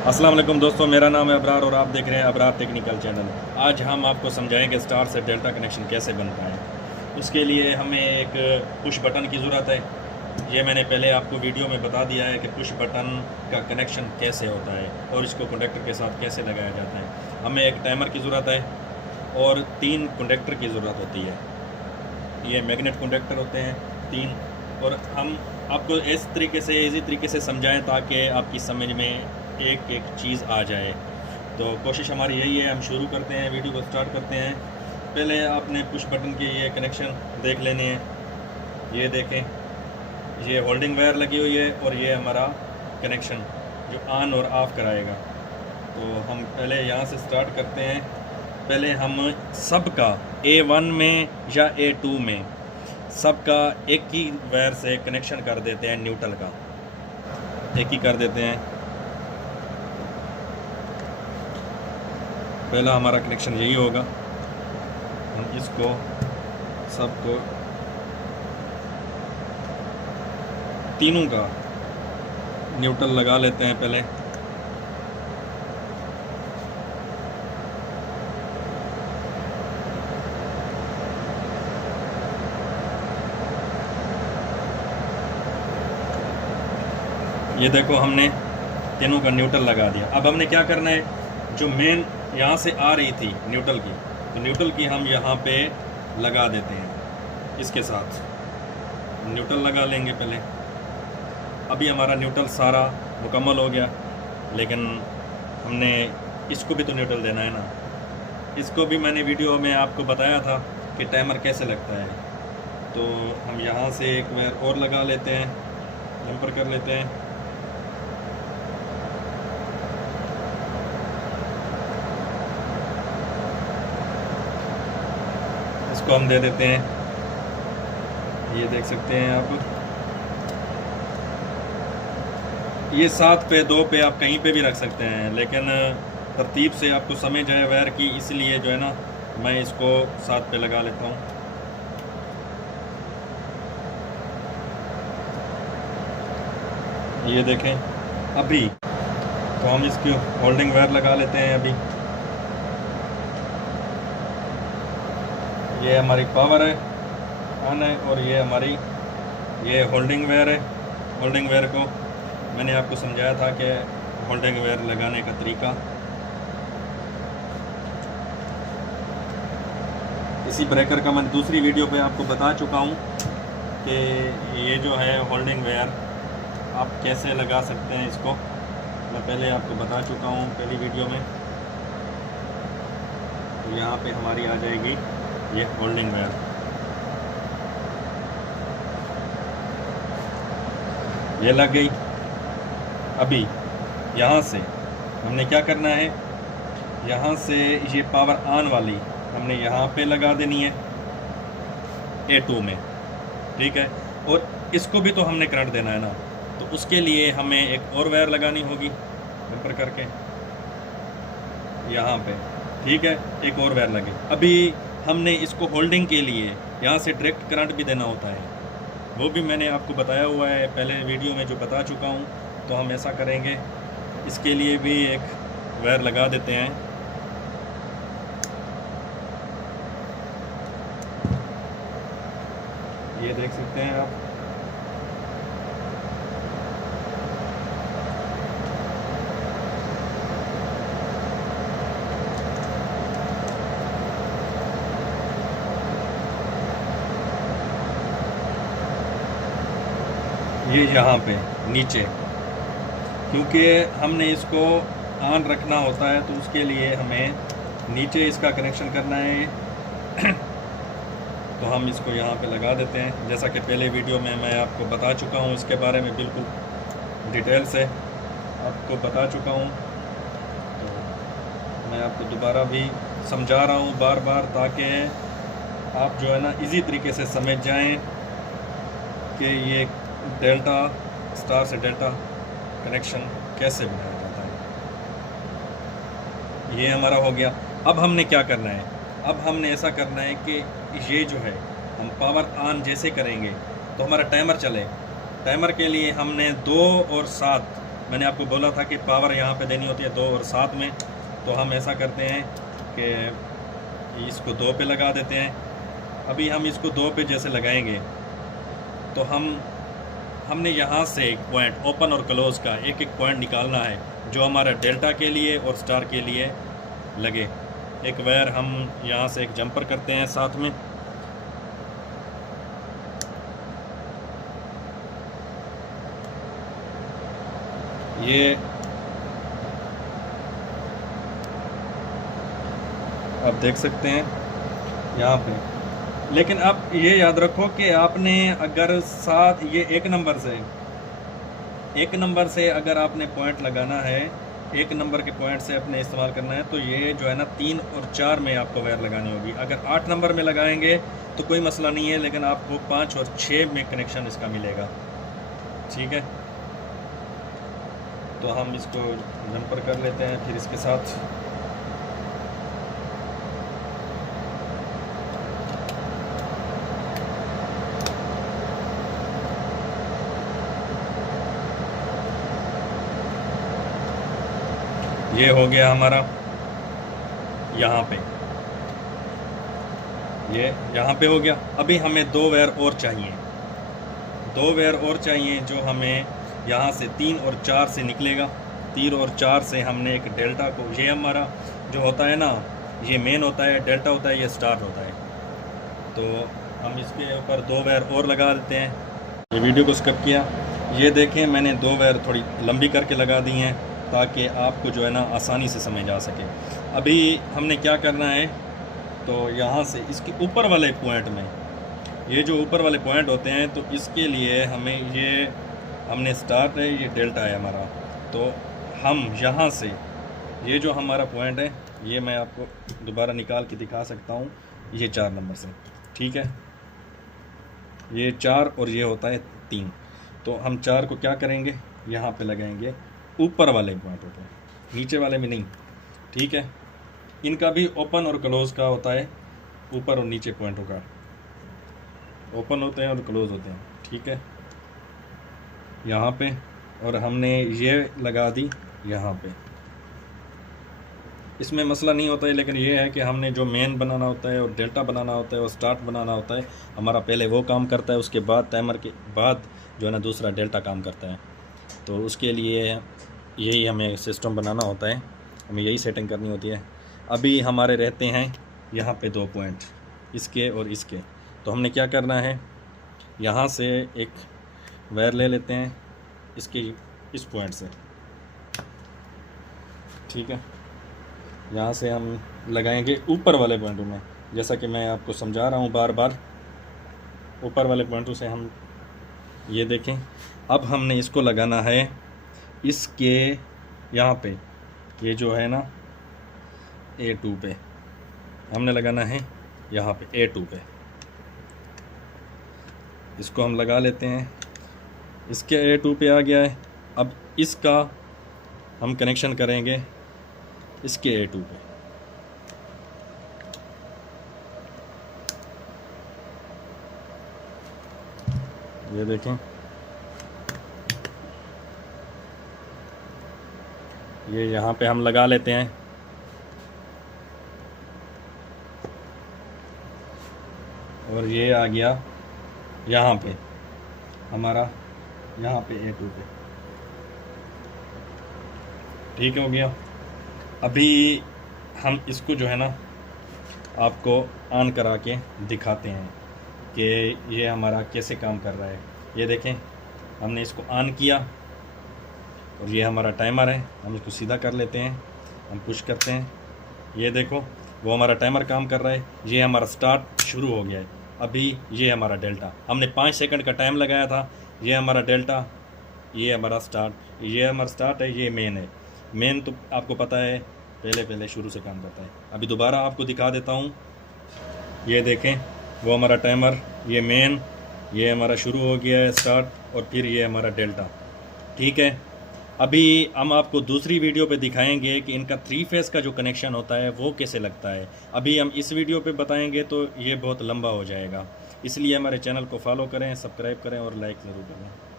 अस्सलाम वालेकुम दोस्तों, मेरा नाम है अबरार और आप देख रहे हैं अबरार टेक्निकल चैनल। आज हम आपको समझाएंगे स्टार से डेल्टा कनेक्शन कैसे बनता है। उसके लिए हमें एक पुश बटन की ज़रूरत है। ये मैंने पहले आपको वीडियो में बता दिया है कि पुश बटन का कनेक्शन कैसे होता है और इसको कंडक्टर के साथ कैसे लगाया जाता है। हमें एक टाइमर की ज़रूरत है और 3 कंडक्टर की ज़रूरत होती है। ये मैग्नेट कंडक्टर होते हैं 3, और हम आपको इस तरीके से इजी तरीके से समझाएं ताकि आपकी समझ में एक एक चीज़ आ जाए। तो कोशिश हमारी यही है। हम शुरू करते हैं, वीडियो को स्टार्ट करते हैं। पहले आपने पुश बटन के ये कनेक्शन देख लेने हैं। ये देखें, ये होल्डिंग वायर लगी हुई है और ये हमारा कनेक्शन जो ऑन और ऑफ़ कराएगा। तो हम पहले यहाँ से स्टार्ट करते हैं। पहले हम सबका A1 में या A2 में सबका एक ही वायर से कनेक्शन कर देते हैं। न्यूट्रल का एक ही कर देते हैं। पहला हमारा कनेक्शन यही होगा। हम इसको सबको तीनों का न्यूट्रल लगा लेते हैं पहले। ये देखो, हमने तीनों का न्यूट्रल लगा दिया। अब हमने क्या करना है, जो मेन यहाँ से आ रही थी न्यूट्रल की, तो न्यूट्रल की हम यहाँ पे लगा देते हैं। इसके साथ न्यूट्रल लगा लेंगे पहले। अभी हमारा न्यूट्रल सारा मुकम्मल हो गया, लेकिन हमने इसको भी तो न्यूट्रल देना है ना। इसको भी मैंने वीडियो में आपको बताया था कि टाइमर कैसे लगता है। तो हम यहाँ से एक वायर और लगा लेते हैं, जंपर कर लेते हैं। इसको हम दे देते हैं। ये देख सकते हैं आप, ये 7 पे 2 पे आप कहीं पे भी रख सकते हैं, लेकिन तरतीब से आपको समझ आए वायर की, इसलिए जो है ना मैं इसको 7 पे लगा लेता हूँ। ये देखें, अभी तो हम इसकी होल्डिंग वायर लगा लेते हैं। अभी ये हमारी पावर है, ऑन है, और ये हमारी ये होल्डिंग वायर है। होल्डिंग वायर को मैंने आपको समझाया था कि होल्डिंग वायर लगाने का तरीका। इसी ब्रेकर का मैं दूसरी वीडियो पे आपको बता चुका हूँ कि ये जो है होल्डिंग वायर आप कैसे लगा सकते हैं। इसको मैं पहले आपको बता चुका हूँ पहली वीडियो में। तो यहाँ पे हमारी आ जाएगी ये होल्डिंग वायर। ये लग गई। अभी यहाँ से हमने क्या करना है, यहाँ से ये पावर ऑन वाली हमने यहाँ पे लगा देनी है A2 में, ठीक है। और इसको भी तो हमने करंट देना है ना, तो उसके लिए हमें एक और वायर लगानी होगी जंपर करके यहाँ पे, ठीक है। एक और वायर लगे। अभी हमने इसको होल्डिंग के लिए यहाँ से डायरेक्ट करंट भी देना होता है, वो भी मैंने आपको बताया हुआ है पहले वीडियो में जो बता चुका हूँ। तो हम ऐसा करेंगे, इसके लिए भी एक वायर लगा देते हैं। ये देख सकते हैं आप, ये यहाँ पे नीचे, क्योंकि हमने इसको ऑन रखना होता है तो उसके लिए हमें नीचे इसका कनेक्शन करना है। तो हम इसको यहाँ पे लगा देते हैं, जैसा कि पहले वीडियो में मैं आपको बता चुका हूँ। इसके बारे में बिल्कुल डिटेल से आपको बता चुका हूँ। तो मैं आपको दोबारा भी समझा रहा हूँ बार बार, ताकि आप जो है ना इजी तरीके से समझ जाएं कि ये डेल्टा स्टार से डेल्टा कनेक्शन कैसे बनाया जाता है। ये हमारा हो गया। अब हमने क्या करना है, अब हमने ऐसा करना है कि ये जो है हम पावर ऑन जैसे करेंगे तो हमारा टाइमर चले। टाइमर के लिए हमने 2 और 7 मैंने आपको बोला था कि पावर यहाँ पे देनी होती है 2 और 7 में, तो हम ऐसा करते हैं कि इसको 2 पे लगा देते हैं। अभी हम इसको 2 पे जैसे लगाएंगे तो हमने यहाँ से एक पॉइंट ओपन और क्लोज का एक एक पॉइंट निकालना है जो हमारा डेल्टा के लिए और स्टार के लिए लगे। एक वायर हम यहाँ से एक जंपर करते हैं साथ में, ये आप देख सकते हैं यहाँ पे। लेकिन आप ये याद रखो कि आपने अगर साथ ये एक नंबर से अगर आपने पॉइंट लगाना है, 1 नंबर के पॉइंट से अपने इस्तेमाल करना है, तो ये जो है ना 3 और 4 में आपको वायर लगानी होगी। अगर 8 नंबर में लगाएंगे तो कोई मसला नहीं है, लेकिन आपको 5 और 6 में कनेक्शन इसका मिलेगा। ठीक है, तो हम इसको जंपर कर लेते हैं फिर इसके साथ। ये हो गया हमारा यहाँ पे, ये यहाँ पे हो गया। अभी हमें 2 वायर और चाहिए, 2 वायर और चाहिए जो हमें यहाँ से 3 और 4 से निकलेगा। 3 और 4 से हमने एक डेल्टा को, ये हमारा जो होता है ना, ये मेन होता है, डेल्टा होता है, ये स्टार होता है। तो हम इसके ऊपर 2 वायर और लगा देते हैं। ये वीडियो को स्किप किया, ये देखें मैंने 2 वायर थोड़ी लंबी करके लगा दी हैं ताकि आपको जो है ना आसानी से समझ आ सके। अभी हमने क्या करना है, तो यहाँ से इसके ऊपर वाले पॉइंट में, ये जो ऊपर वाले पॉइंट होते हैं, तो इसके लिए हमें ये हमने स्टार्ट है, ये डेल्टा है हमारा, तो हम यहाँ से ये जो हमारा पॉइंट है, ये मैं आपको दोबारा निकाल के दिखा सकता हूँ, ये 4 नंबर से। ठीक है, ये 4 और ये होता है 3, तो हम 4 को क्या करेंगे, यहाँ पे लगाएंगे ऊपर वाले पॉइंटों पे, नीचे वाले में नहीं। ठीक है, इनका भी ओपन और क्लोज का होता है, ऊपर और नीचे पॉइंटों का ओपन होते हैं और क्लोज होते हैं। ठीक है, यहाँ पे, और हमने ये लगा दी यहाँ पे। इसमें मसला नहीं होता है, लेकिन ये है कि हमने जो मेन बनाना होता है और डेल्टा बनाना होता है और स्टार्ट बनाना होता है, हमारा पहले वो काम करता है, उसके बाद टाइमर के बाद जो है ना दूसरा डेल्टा काम करता है। तो उसके लिए यही हमें सिस्टम बनाना होता है, हमें यही सेटिंग करनी होती है। अभी हमारे रहते हैं यहाँ पे 2 पॉइंट, इसके और इसके, तो हमने क्या करना है, यहाँ से एक वायर ले लेते हैं इसके इस पॉइंट से। ठीक है, यहाँ से हम लगाएंगे ऊपर वाले पॉइंटों में, जैसा कि मैं आपको समझा रहा हूँ बार बार। ऊपर वाले पॉइंटों से हम ये देखें, अब हमने इसको लगाना है इसके यहाँ पे, ये जो है ना A2 पे हमने लगाना है, यहाँ पे A2 पे इसको हम लगा लेते हैं। इसके A2 पे आ गया है। अब इसका हम कनेक्शन करेंगे इसके A2 पे। ये देखें, ये यहाँ पे हम लगा लेते हैं। और ये आ गया यहाँ पे हमारा, यहाँ पे A2 पे। ठीक हो गया। अभी हम इसको जो है ना आपको ऑन करा के दिखाते हैं कि ये हमारा कैसे काम कर रहा है। ये देखें, हमने इसको ऑन किया और ये हमारा टाइमर है। हम इसको सीधा कर लेते हैं, हम पुश करते हैं, ये देखो वो हमारा टाइमर काम कर रहा है। ये हमारा स्टार्ट शुरू हो गया है। अभी ये हमारा डेल्टा, हमने 5 सेकंड का टाइम लगाया था। ये हमारा डेल्टा, ये हमारा स्टार्ट, ये हमारा स्टार्ट है, ये मेन है। मेन तो आपको पता है पहले शुरू से काम करता है। अभी दोबारा आपको दिखा देता हूँ। ये देखें, वो हमारा टाइमर, ये मेन, ये हमारा शुरू हो गया है स्टार्ट, और फिर ये हमारा डेल्टा। ठीक है, अभी हम आपको दूसरी वीडियो पे दिखाएंगे कि इनका 3 फेज़ का जो कनेक्शन होता है वो कैसे लगता है। अभी हम इस वीडियो पे बताएंगे तो ये बहुत लंबा हो जाएगा, इसलिए हमारे चैनल को फॉलो करें, सब्सक्राइब करें और लाइक ज़रूर करें।